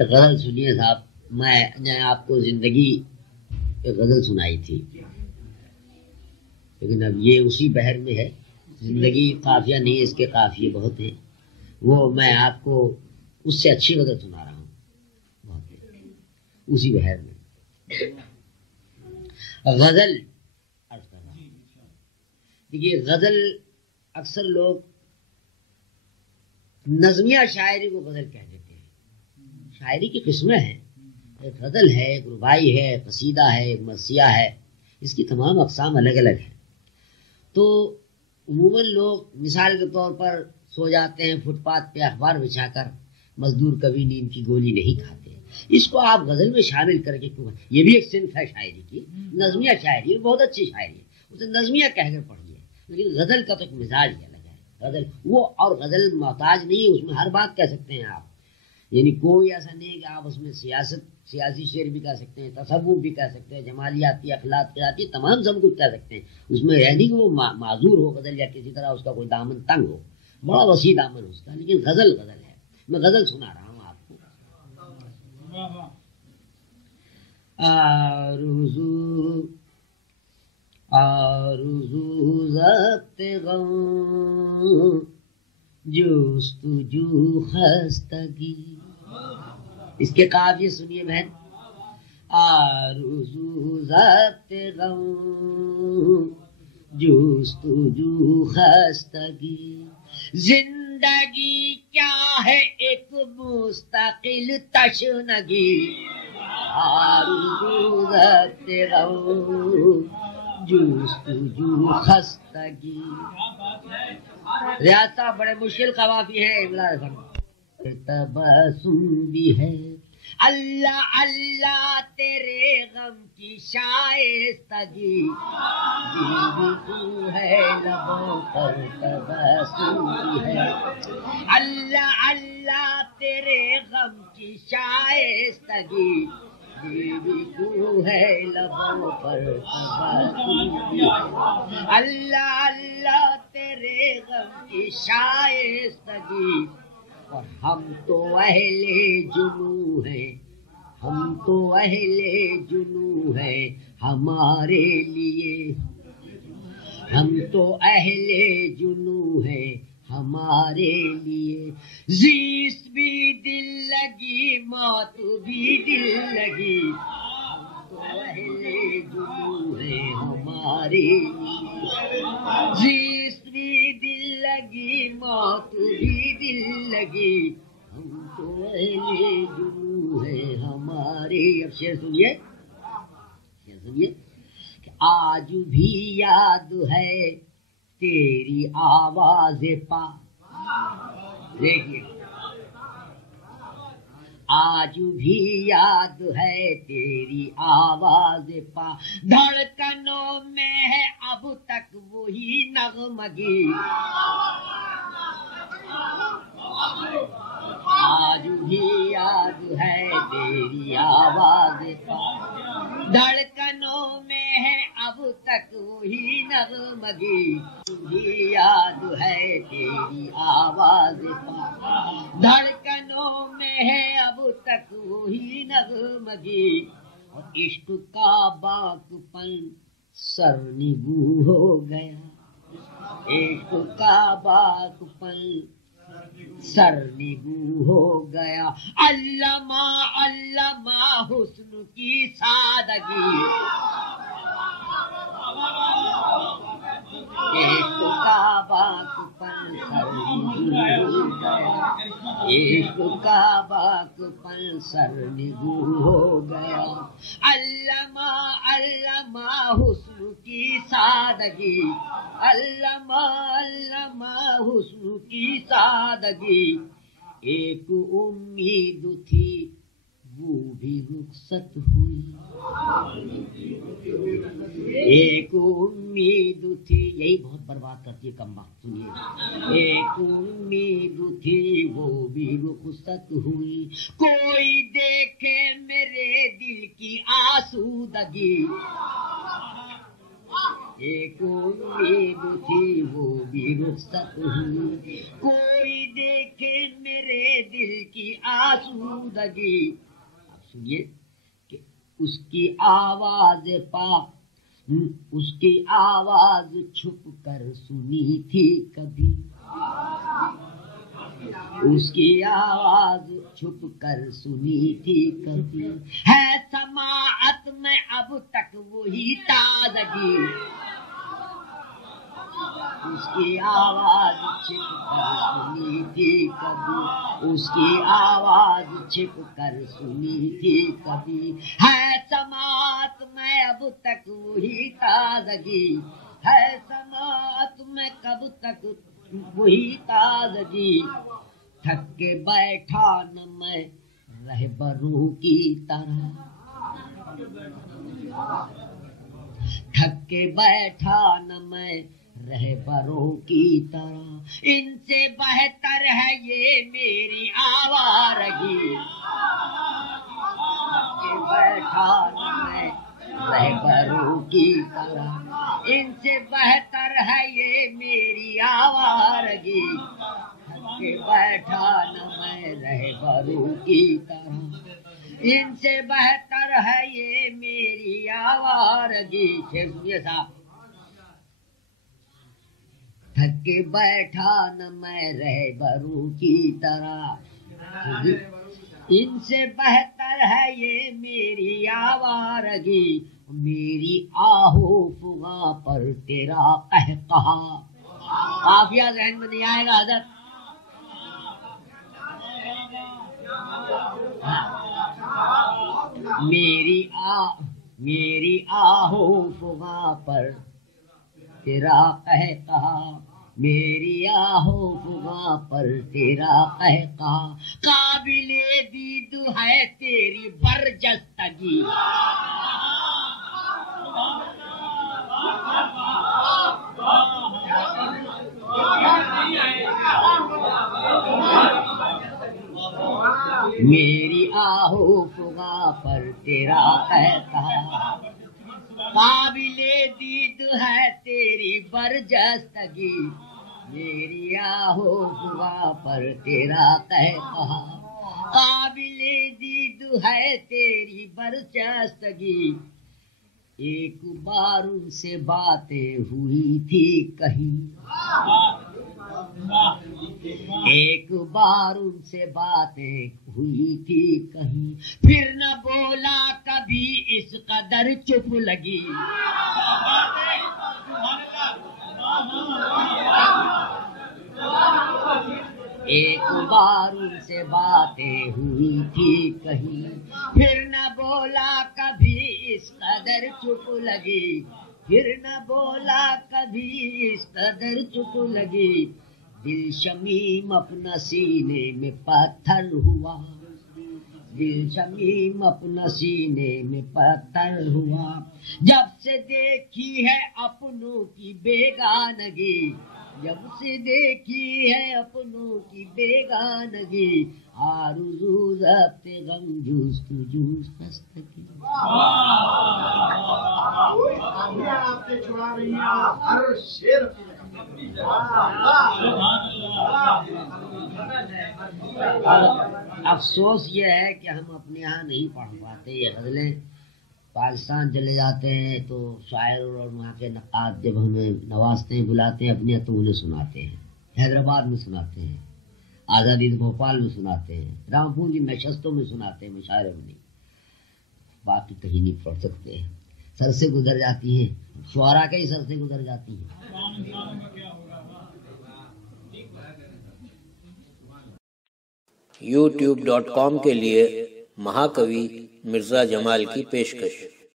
غزل سنیے صاحب. میں نے آپ کو زندگی ایک غزل سنائی تھی، لیکن اب یہ اسی بحر میں ہے. زندگی قافیہ نہیں، اس کے قافیے بہت ہیں. وہ میں آپ کو اس سے اچھی غزل سنا رہا ہوں، بہت ہے اسی بحر میں. غزل عرض کر رہا ہوں. دیکھیے غزل اکثر لوگ نظمیہ شاعری کو غزل کہہ دیتے ہیں. شاعری کی قسمیں ہیں، ایک غزل ہے، ایک رباعی ہے، قصیدہ ہے، ایک مرثیہ ہے. اس کی تمام اقسام الگ الگ ہیں. تو عموماً لوگ مثال کے طور پر سو جاتے ہیں فٹ پاتھ پہ اخبار بچھا کر، مزدور کبھی نیند کی گولی نہیں کھاتے. اس کو آپ غزل میں شامل کر کے کیوں؟ یہ بھی ایک صنف ہے شاعری کی، نظمیہ شاعری، بہت اچھی شاعری ہے، اسے نظمیہ کہہ کر پڑھیے. لیکن غزل کا تو ایک مزاج ہی الگ ہے. غزل وہ اور غزل محتاج نہیں ہے، اس میں ہر بات کہہ سکتے ہیں آپ. یعنی کوئی ایسا نہیں کہ آپ اس میں سیاسی شعر بھی کہہ سکتے ہیں، تصوف بھی کہہ سکتے ہیں، جمالیاتی، اخلاقیاتی، تمام سب کچھ کہہ سکتے ہیں. اس میں ہے نہیں کہ وہ معذور ہو غزل یا کسی طرح اس کا کوئی دامن تنگ ہو، بڑا وسیع دامن اس کا. لیکن غزل غزل ہے. میں غزل سنا رہا ہوں آپ کو. آرزو ضبط غم جستجو خستگی. اس کے قافیے سنیے بہن. آرزو ضبط غم جستجو خستگی. زندگی کیا ہے ایک مستقل تشنگی. آرزو ضبط غم جستجو خستگی. ریاض بڑے مشکل قوافی ہیں. تبسم بھی ہے اللہ اللہ تیرے غم کی شائستگی. بیوی تو ہے لبوں پر تبسم بھی ہے اللہ اللہ تیرے غم کی شائستگی. بیوی تو ہے لبوں پر تبسم بھی ہے اللہ اللہ تیرے غم کی شائستگی. اور ہم تو اہل جنوں ہیں، ہم تو اہل جنوں ہیں ہمارے لیے. ہم تو اہل جنوں ہیں ہمارے لیے. زیست بھی دل لگی موت بھی دل لگی. ہم تو اہل جنوں ہیں ہمارے لیے. زیست بھی دل لگی موت بھی دل لگی. ہم تو اہل جنوں ہیں ہمارے. اب شعر سنیے، شعر سنیے کہ آج بھی یاد ہے تیری آواز پا. دیکھیے آج بھی یاد ہے تیری آواز پا. دھڑکنوں میں ہے اب تک وہی نغمگی. آج بھی یاد ہے تیری آواز پا. دھڑکنوں میں ہے اب تک وہی نغمگی. بھی یاد ہے تیری آواز پا. دھڑکنوں میں ہے اب تک وہی نغمگی. اور عشق کا باک پن سرنگوں ہو گیا. عشق کا باک پن سرنگوں ہو گیا. علامہ علامہ حسن کی سادگی. عشق کا باک پن سرنگوں ہو گیا. عشق کا باک پن سرنگوں ہو گیا. علامہ علامہ حسن کی سادگی. علامہ علامہ حسن کی سادگی. ایک امید تھی وہ بھی رخصت ہوئی. ایک امید تھی، یہی بہت برباد کرتی ہے کم بات. سنیے، ایک امید تھی وہ بھی رخصت ہوئی. کوئی دیکھے میرے دل کی آسودگی. ایک امید تھی وہ بھی رخصت ہوئی، کوئی دیکھے میرے دل کی آسودگی. آپ سنیے کہ اس کی آواز اس کی آواز چھپ کر سنی تھی کبھی، اس کی آواز چھپ کر سنی تھی کبھی، ہے سماعت میں اب تک وہی تازگی. اس کی آواز چھپ کر سنی تھی کبھی، اس کی آواز چھپ کر سنی تھی کبھی، ہے سماعت میں اب تک وہی تازگی، ہے سماعت میں کب تک وہی تازگی. تھک کے بیٹھا نہ میں رہبروں کی طرح، تھک کے بیٹھا نہ میں رہبروں کی طرح، ان سے بہتر ہے یہ میری آوارگی. تھک کے بیٹھا نہ میں رہبروں کی طرح، ان سے بہتر ہے یہ میری آوارگی. تھک کے بیٹھا نہ میں رہبروں کی طرح، ان سے بہتر ہے یہ میری آوارگی. شیخ صاحب، تھک کے بیٹھا نہ میں رہبروں کی طرح، ان سے بہتر ہے یہ میری آوارگی. میری آہو فغاں پر تیرا قہقہا. قافیہ ذہن میں نہیں آئے گا حضرت؟ میری آہو فغاں پر تیرا قہقہا، میری آہو فغاں پر تیرا قہقہا، قابل دید ہے تیری برجستگی. میری آہو فغاں پر تیرا قہقہا، قابل دید ہے تیری برجستگی. میری آہو فغاں پر تیرا قہقہا، قابل دید ہے تیری برجستگی. ایک بار ان سے باتیں ہوئی تھی کہیں، ایک بار ان سے باتیں ہوئی تھی کہیں، پھر نہ بولا کبھی اس قدر چپ لگی. ایک بار ان سے باتیں ہوئی تھی کہیں، پھر نہ بولا کبھی اس قدر چپ لگی، پھر نہ بولا کبھی اس قدر چپ لگی. دل شمیم اپنا سینے میں پتھر ہوا، دل شمیم اپنا سینے میں پتھر ہوا، جب سے دیکھی ہے اپنوں کی بیگانگی، جب سے دیکھی ہے اپنوں کی بیگانگی. آرزو ضبط غم جستجو خستگی. افسوس یہ ہے کہ ہم اپنے یہاں نہیں پڑھ پاتے یہ غزلیں. پاکستان چلے جاتے ہیں تو شاعر اور وہاں کے نقاد جب ہمیں نوازتے ہیں، بلاتے ہیں اپنے تو انہیں سناتے ہیں. حیدرآباد میں سناتے ہیں، آزادی بھوپال میں سناتے ہیں، رامپور کی نشستوں میں سناتے ہیں، مشاعروں میں نہیں. باقی کہیں نہیں پڑھ سکتے ہیں، سر سے گزر جاتی ہیں، شعراء کے ہی سر سے گزر جاتی ہیں. youtube.com کے لیے مہاکوی مرزا جمال کی پیشکش.